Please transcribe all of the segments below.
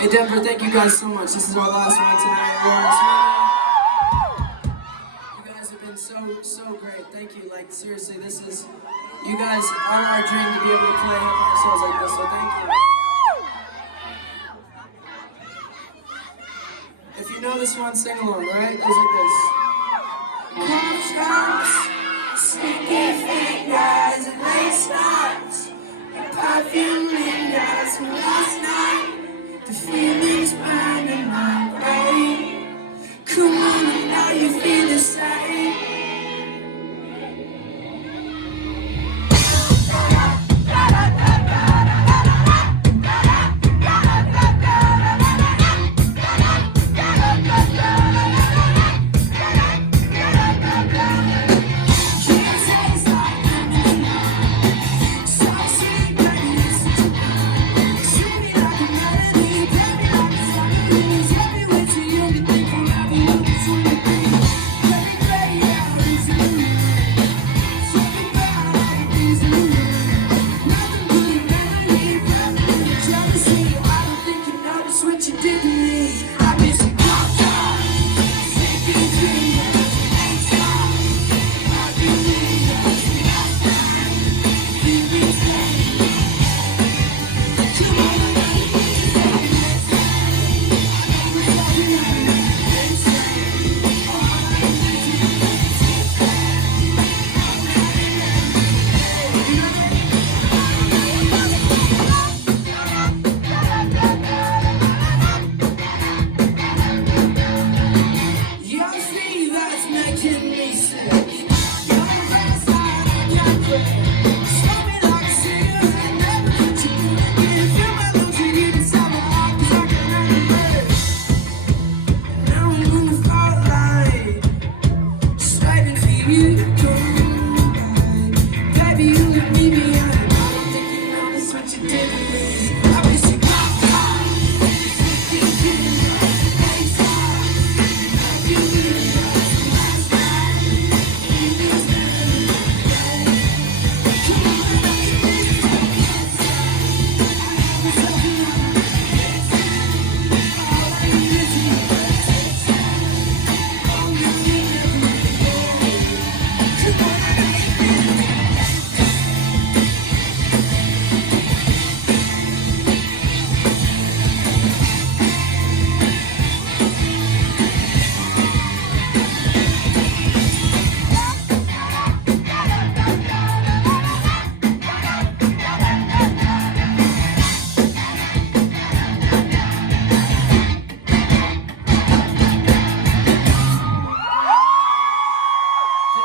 Hey Denver, thank you guys so much. This is our last one tonight. You guys have been so great. Thank you. Like seriously, this is you guys are our dream to be able to play our shows like this. So thank you. If you know this one, sing along. All right? Goes like this. Contracts, sticky fingers, and lace knots, your perfume lingers from last night. The feelings burning my brain. Come on, I know you feel the same.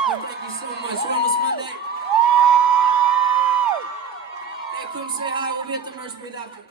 Thank you so much. We're almost Monday. Hey, come say hi. We'll be at the Merch Booth after.